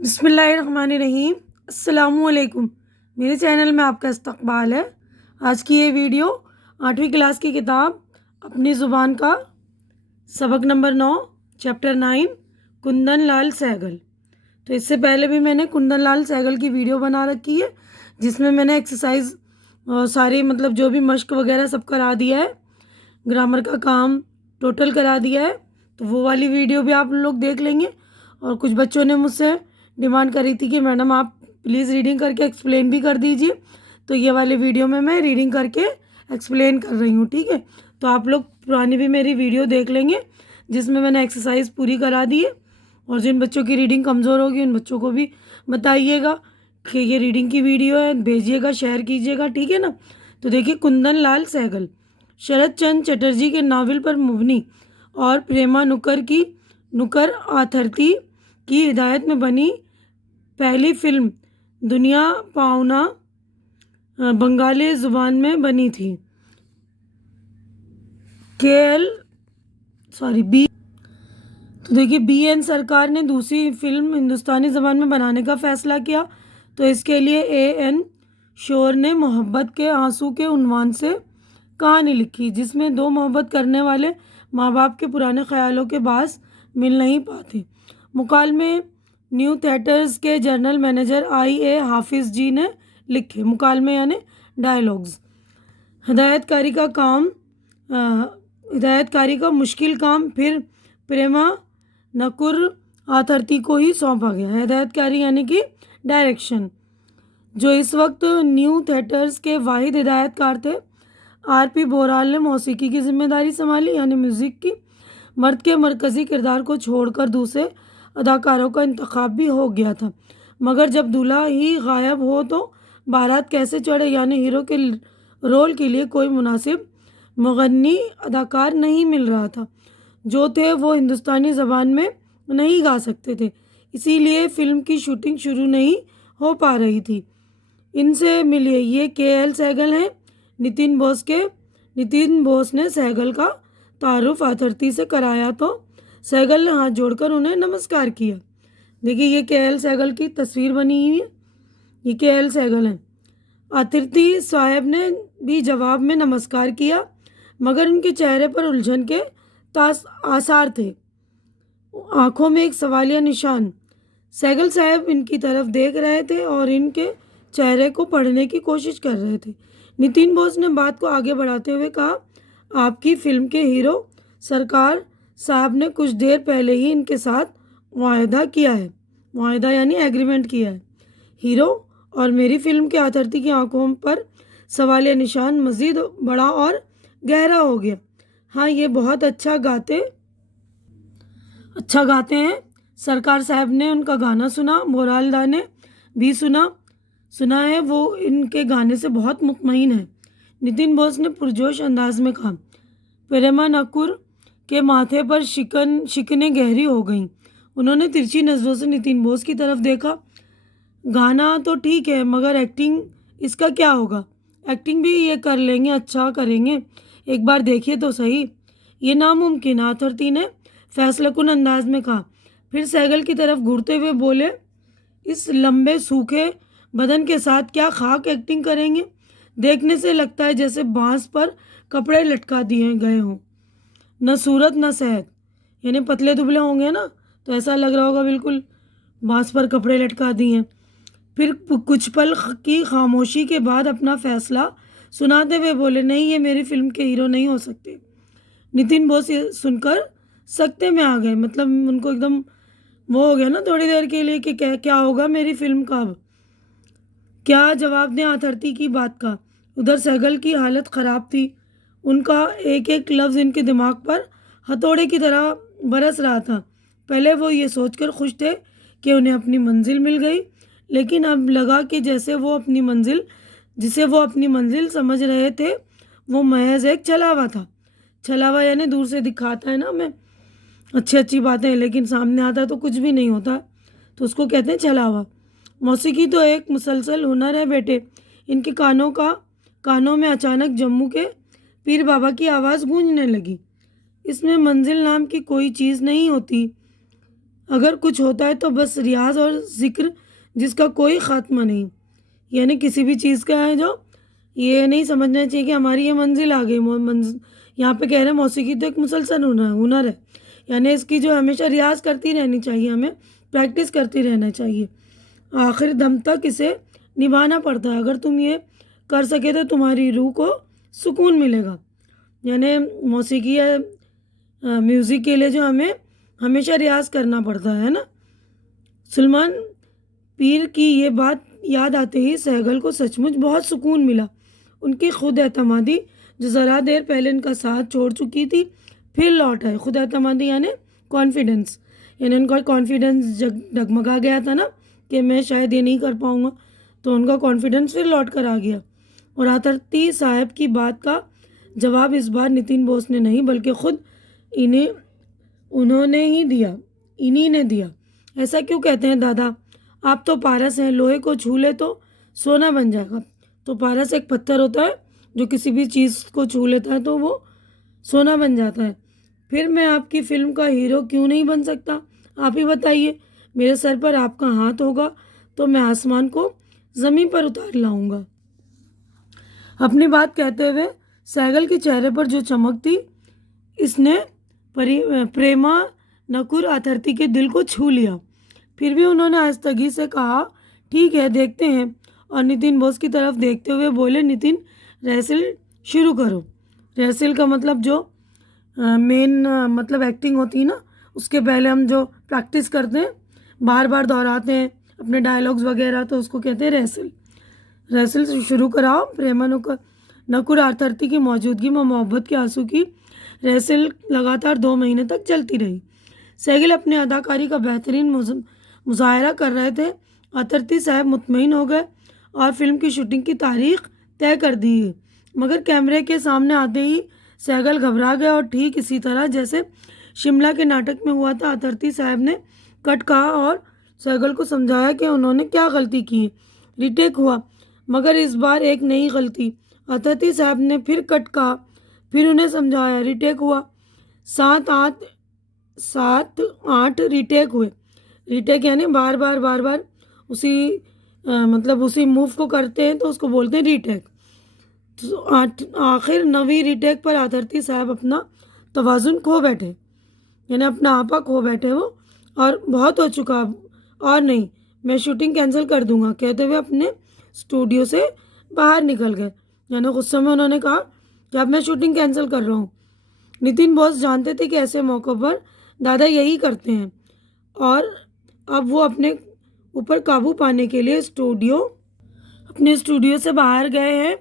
बिस्मिल्लाहिर्रहमानिर्रहीम। अस्सलामुअलैकुम। मेरे चैनल में आपका इस्तकबाल है। आज की ये वीडियो 8वीं क्लास की किताब अपनी ज़ुबान का सबक नंबर 9 चैप्टर 9 कुंदन लाल सहगल। तो इससे पहले भी मैंने कुंदन लाल सहगल की वीडियो बना रखी है जिसमें मैंने एक्सरसाइज सारी मतलब जो भी मश्क वगैरह सब करा दिया है, ग्रामर का काम टोटल करा दिया है। तो वो वाली वीडियो भी आप लोग देख लेंगे। और कुछ बच्चों ने मुझसे डिमांड करी थी कि मैडम आप प्लीज़ रीडिंग करके एक्सप्लेन भी कर दीजिए, तो ये वाली वीडियो में मैं रीडिंग करके एक्सप्लेन कर रही हूँ। ठीक है, तो आप लोग पुरानी भी मेरी वीडियो देख लेंगे जिसमें मैंने एक्सरसाइज पूरी करा दी है। और जिन बच्चों की रीडिंग कमज़ोर होगी उन बच्चों को भी बताइएगा कि ये रीडिंग की वीडियो है, भेजिएगा, शेयर कीजिएगा। ठीक है ना। तो देखिए, कुंदन लाल सहगल शरद चंद्र चटर्जी के नावल पर मुबनी और प्रेमा नुकर आथरती की हिदायत में बनी पहली फिल्म दुनिया पाउना बंगाली ज़ुबान में बनी थी। तो देखिए, BN सरकार ने दूसरी फिल्म हिंदुस्तानी ज़बान में बनाने का फ़ैसला किया। तो इसके लिए AN शोर ने मोहब्बत के आंसू के उन्वान से कहानी लिखी, जिसमें दो मोहब्बत करने वाले माँ बाप के पुराने ख्यालों के बास मिल नहीं पाते। मुकालमे न्यू थिएटर्स के जनरल मैनेजर IA हाफिज़ जी ने लिखे। मुकालमे यानी डायलॉग्स। हिदायतकारी का मुश्किल काम फिर प्रेमा नकुर आथरती को ही सौंपा गया। हिदायतकारी यानी कि डायरेक्शन, जो इस वक्त न्यू थिएटर्स के वाहिद हिदायतकार थे। RP बोराल ने मौसीकी की जिम्मेदारी संभाली, यानी म्यूज़िक की। मर्द के मरकज़ी किरदार को छोड़कर दूसरे अदाकारों का इंतखाब भी हो गया था, मगर जब दूल्हा ही गायब हो तो बारात कैसे चढ़े, यानी हीरो के रोल के लिए कोई मुनासिब मुगन्नी अदाकार नहीं मिल रहा था। जो थे वो हिंदुस्तानी ज़बान में नहीं गा सकते थे, इसीलिए फिल्म की शूटिंग शुरू नहीं हो पा रही थी। इनसे मिलिए, ये KL सहगल हैं, नितिन बोस ने सहगल का तारुफ आथरती से कराया तो सहगल ने हाथ जोड़कर उन्हें नमस्कार किया। देखिए, ये KL सहगल की तस्वीर बनी हुई है, ये KL सहगल हैं। आथरती साहब ने भी जवाब में नमस्कार किया, मगर उनके चेहरे पर उलझन के आसार थे, आंखों में एक सवालिया निशान। सहगल साहब इनकी तरफ देख रहे थे और इनके चेहरे को पढ़ने की कोशिश कर रहे थे। नितिन बोस ने बात को आगे बढ़ाते हुए कहा, आपकी फिल्म के हीरो सरकार साहब ने कुछ देर पहले ही इनके साथ मुआहदा किया है। मुआहदा यानी एग्रीमेंट किया है। हीरो और मेरी फिल्म के आथरती की आंखों पर सवालिया निशान मज़ीद बड़ा और गहरा हो गया। हाँ, ये बहुत अच्छा गाते हैं। सरकार साहब ने उनका गाना सुना, बोराल दा ने भी सुना है, वो इनके गाने से बहुत मुतमईन है। नितिन बोस ने पुरजोश अंदाज में कहा। प्रेमा नकुर के माथे पर शिकनें गहरी हो गईं। उन्होंने तिरछी नज़रों से नितिन बोस की तरफ देखा। गाना तो ठीक है, मगर एक्टिंग इसका क्या होगा? एक्टिंग भी ये कर लेंगे, अच्छा करेंगे, एक बार देखिए तो सही। ये नामुमकिन, आथरती ने फैसलाकुन अंदाज में कहा। फिर सहगल की तरफ घूरते हुए बोले, इस लंबे सूखे बदन के साथ क्या खाक एक्टिंग करेंगे? देखने से लगता है जैसे बांस पर कपड़े लटका दिए गए हों, न सूरत न सेहत। यानी पतले दुबले होंगे ना, तो ऐसा लग रहा होगा बिल्कुल बांस पर कपड़े लटका दिए। फिर कुछ पल की खामोशी के बाद अपना फैसला सुनाते हुए बोले, नहीं, ये मेरी फिल्म के हीरो नहीं हो सकते। नितिन बोस ये सुनकर सकते में आ गए, मतलब उनको एकदम वो हो गया ना थोड़ी देर के लिए कि क्या होगा मेरी फिल्म का, अब क्या जवाब दें आथरती की बात का। उधर सहगल की हालत ख़राब थी, उनका एक एक लफ्ज़ इनके दिमाग पर हथौड़े की तरह बरस रहा था। पहले वो ये सोचकर खुश थे कि उन्हें अपनी मंजिल मिल गई, लेकिन अब लगा कि जिसे वो अपनी मंजिल समझ रहे थे वो महज एक छलावा था। छलावा यानी दूर से दिखाता है ना हमें अच्छी बातें, लेकिन सामने आता है तो कुछ भी नहीं होता, तो उसको कहते हैं छलावा। मौसीकी तो एक मुसलसल हुनर है बेटे। इनके कानों में अचानक जम्मू के पीर बाबा की आवाज़ गूंजने लगी। इसमें मंजिल नाम की कोई चीज़ नहीं होती, अगर कुछ होता है तो बस रियाज और ज़िक्र, जिसका कोई ख़ात्मा नहीं। यानी किसी भी चीज़ का है जो ये नहीं समझना चाहिए कि हमारी ये मंजिल आ गई। यहाँ पे कह रहे हैं मौसीकी तो एक मुसलसल हुनर है। यानी इसकी जो हमेशा रियाज करती रहनी चाहिए, हमें प्रैक्टिस करती रहना चाहिए। आखिर दम तक इसे निभाना पड़ता है। अगर तुम ये कर सके तो तुम्हारी रूह को सुकून मिलेगा। यानी मौसीकी या म्यूज़िक के लिए जो हमें हमेशा रियाज करना पड़ता है ना। सलमान पीर की ये बात याद आते ही सहगल को सचमुच बहुत सुकून मिला। उनकी खुद एतमादी जो ज़रा देर पहले इनका साथ छोड़ चुकी थी फिर लौट आए। खुद एतमादी यानी कॉन्फिडेंस, यानी उनका कॉन्फिडेंस डगमगा गया था ना कि मैं शायद ये नहीं कर पाऊँगा, तो उनका कॉन्फिडेंस फिर लौट कर आ गया। और आतरती साहब की बात का जवाब इस बार नितिन बोस ने नहीं बल्कि खुद इन्हीं ने दिया। ऐसा क्यों कहते हैं दादा? आप तो पारस हैं, लोहे को छू ले तो सोना बन जाएगा। तो पारस एक पत्थर होता है जो किसी भी चीज़ को छू लेता है तो वो सोना बन जाता है। फिर मैं आपकी फिल्म का हीरो क्यों नहीं बन सकता? आप ही बताइए। मेरे सर पर आपका हाथ होगा तो मैं आसमान को ज़मीन पर उतार लाऊंगा। अपनी बात कहते हुए सहगल के चेहरे पर जो चमक थी इसने प्रेमा नकुर आथर्ती के दिल को छू लिया। फिर भी उन्होंने आस्तगी से कहा, ठीक है देखते हैं। और नितिन बोस की तरफ देखते हुए बोले, नितिन रिहर्सल शुरू करो। रिहर्सल का मतलब जो मेन मतलब एक्टिंग होती है ना, उसके पहले हम जो प्रैक्टिस करते हैं, बार बार दोहराते हैं अपने डायलॉग्स वगैरह, तो उसको कहते हैं रिहर्सल। रिहर्सल शुरू कराओ। प्रेमा नकुर आथर्ती की मौजूदगी में मोहब्बत के आंसू की रिहर्सल लगातार 2 महीने तक चलती रही। सहगल अपनी अदाकारी का बेहतरीन मुजाहरा कर रहे थे। आथर्ती साहब मुतमईन हो गए और फिल्म की शूटिंग की तारीख तय कर दी। मगर कैमरे के सामने आते ही सहगल घबरा गए और ठीक इसी तरह जैसे शिमला के नाटक में हुआ था, आथर्ती साहब ने कट कहा और सहगल को समझाया कि उन्होंने क्या गलती की। रिटेक हुआ, मगर इस बार एक नई गलती। आथर्ती साहब ने फिर कट कहा, फिर उन्हें समझाया। रिटेक हुआ, 7-8 रिटेक हुए। रिटेक यानी बार बार उसी मतलब उसी मूव को करते हैं तो उसको बोलते हैं रिटेक। तो आखिर 9वीं रिटेक पर आथर्ती साहब अपना तवाज़ुन खो बैठे, यानी अपना आपा खो बैठे वो, और बहुत हो चुका और नहीं, मैं शूटिंग कैंसिल कर दूंगा कहते हुए अपने स्टूडियो से बाहर निकल गए। यानी गुस्से में उन्होंने कहा कि अब मैं शूटिंग कैंसिल कर रहा हूँ। नितिन बॉस जानते थे कि ऐसे मौक़ों पर दादा यही करते हैं और अब वो अपने ऊपर काबू पाने के लिए अपने स्टूडियो से बाहर गए हैं।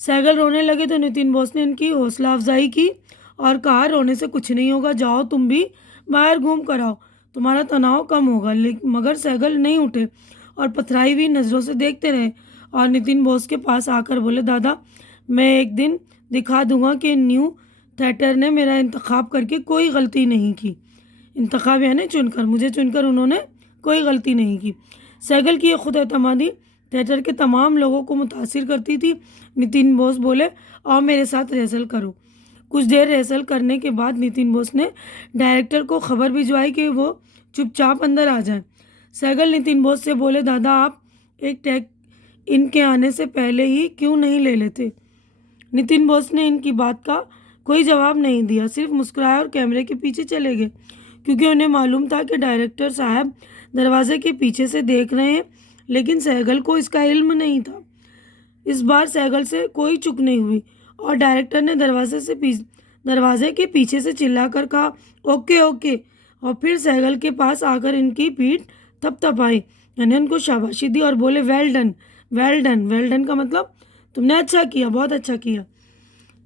सहगल रोने लगे तो नितिन बॉस ने इनकी हौसला अफजाई की और कहा, रोने से कुछ नहीं होगा, जाओ तुम भी बाहर घूम कर आओ, तुम्हारा तनाव कम होगा। मगर सहगल नहीं उठे और पथराई हुई नज़रों से देखते रहे और नितिन बॉस के पास आकर बोले, दादा मैं एक दिन दिखा दूंगा कि न्यू थिएटर ने मेरा इंतखाब करके कोई गलती नहीं की। इंतखाब यानी चुनकर, मुझे चुनकर उन्होंने कोई गलती नहीं की। सहगल की ये खुद एतमादी थिएटर के तमाम लोगों को मुतासिर करती थी। नितिन बोस बोले, आओ मेरे साथ रिहर्सल करो। कुछ देर रिहर्सल करने के बाद नितिन बोस ने डायरेक्टर को खबर भिजवाई कि वो चुपचाप अंदर आ जाए। सहगल नितिन बोस से बोले, दादा आप एक टेक इनके आने से पहले ही क्यों नहीं ले लेते? नितिन बोस ने इनकी बात का कोई जवाब नहीं दिया, सिर्फ मुस्कुराए और कैमरे के पीछे चले गए, क्योंकि उन्हें मालूम था कि डायरेक्टर साहब दरवाजे के पीछे से देख रहे हैं। लेकिन सहगल को इसका इल्म नहीं था। इस बार सहगल से कोई चूक नहीं हुई और डायरेक्टर ने दरवाजे के पीछे से चिल्लाकर कहा, ओके ओके। और फिर सहगल के पास आकर इनकी पीठ थपथपाई, यानी उनको शाबाशी दी और बोले, well done well done. Well done का मतलब तुमने अच्छा किया, बहुत अच्छा किया।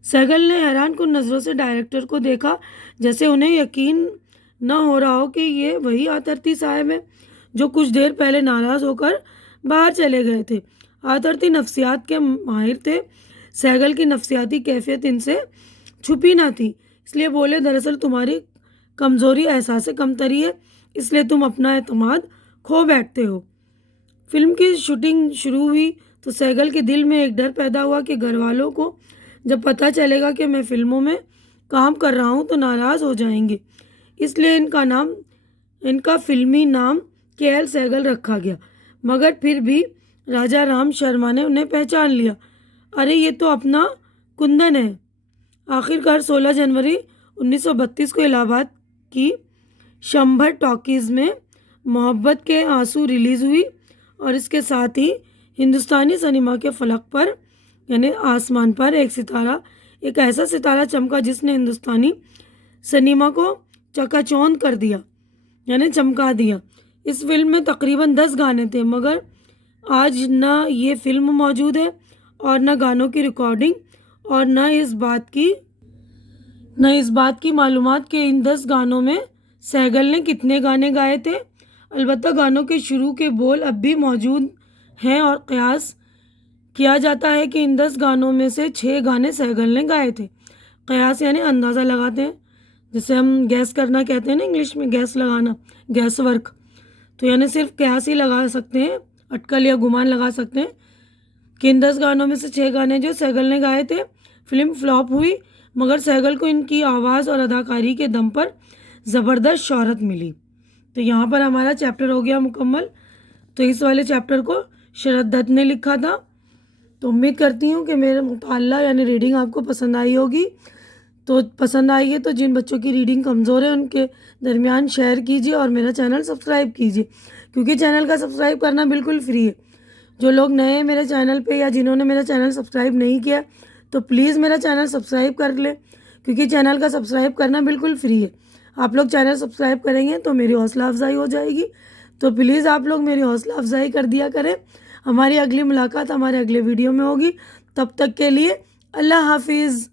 सहगल ने हैरान कुन नज़रों से डायरेक्टर को देखा, जैसे उन्हें यकीन न हो रहा हो कि ये वही आथर्ती साहब है जो कुछ देर पहले नाराज़ होकर बाहर चले गए थे। आथर्ती नफ्सियात के माहिर थे। सहगल की नफ्सियाती कैफियत इनसे छुपी ना थी, इसलिए बोले, दरअसल तुम्हारी कमज़ोरी एहसास कमतरी है, इसलिए तुम अपना एतमाद खो बैठते हो। फिल्म की शूटिंग शुरू हुई तो सहगल के दिल में एक डर पैदा हुआ कि घर वालों को जब पता चलेगा कि मैं फिल्मों में काम कर रहा हूँ तो नाराज़ हो जाएंगे, इसलिए इनका नाम इनका फिल्मी नाम KL सहगल रखा गया, मगर फिर भी राजा राम शर्मा ने उन्हें पहचान लिया। अरे ये तो अपना कुंदन है। आखिरकार 16 जनवरी 1932 को इलाहाबाद की शंभर टॉकीज़ में मोहब्बत के आंसू रिलीज़ हुई और इसके साथ ही हिंदुस्तानी सिनेमा के फलक पर यानी आसमान पर एक ऐसा सितारा चमका जिसने हिंदुस्तानी सिनेमा को चकाचौंध कर दिया यानी चमका दिया। इस फिल्म में तकरीबन 10 गाने थे, मगर आज ना ये फिल्म मौजूद है और ना गानों की रिकॉर्डिंग और ना इस बात की मालूमात कि इन 10 गानों में सहगल ने कितने गाने गाए थे। अलबत्ता गानों के शुरू के बोल अब भी मौजूद हैं और कयास किया जाता है कि इन 10 गानों में से 6 गाने सहगल ने गाए थे। कयास यानी अंदाज़ा लगाते हैं, जिसे हम गैस करना कहते हैं ना इंग्लिश में, गैस लगाना, गैस वर्क। तो यानी सिर्फ कयास ही लगा सकते हैं, अटकल या गुमान लगा सकते हैं कि इन 10 गानों में से 6 गाने जो सहगल ने गाए थे। फिल्म फ्लॉप हुई, मगर सहगल को इनकी आवाज़ और अदाकारी के दम पर ज़बरदस्त शोहरत मिली। तो यहाँ पर हमारा चैप्टर हो गया मुकम्मल। तो इस वाले चैप्टर को शरद दत्त ने लिखा था। तो उम्मीद करती हूँ कि मेरे मुताल्ला यानी रीडिंग आपको पसंद आई होगी। तो पसंद आई है तो जिन बच्चों की रीडिंग कमज़ोर है उनके दरमियान शेयर कीजिए और मेरा चैनल सब्सक्राइब कीजिए, क्योंकि चैनल का सब्सक्राइब करना बिल्कुल फ्री है। जो लोग नए हैं मेरे चैनल पे या जिन्होंने मेरा चैनल सब्सक्राइब नहीं किया तो प्लीज़ मेरा चैनल सब्सक्राइब कर ले, क्योंकि चैनल का सब्सक्राइब करना बिल्कुल फ्री है। आप लोग चैनल सब्सक्राइब करेंगे तो मेरी हौसला अफजाई हो जाएगी। तो प्लीज़ आप लोग मेरी हौसला अफजाई कर दिया करें। हमारी अगली मुलाकात हमारे अगले वीडियो में होगी। तब तक के लिए अल्लाह हाफिज़।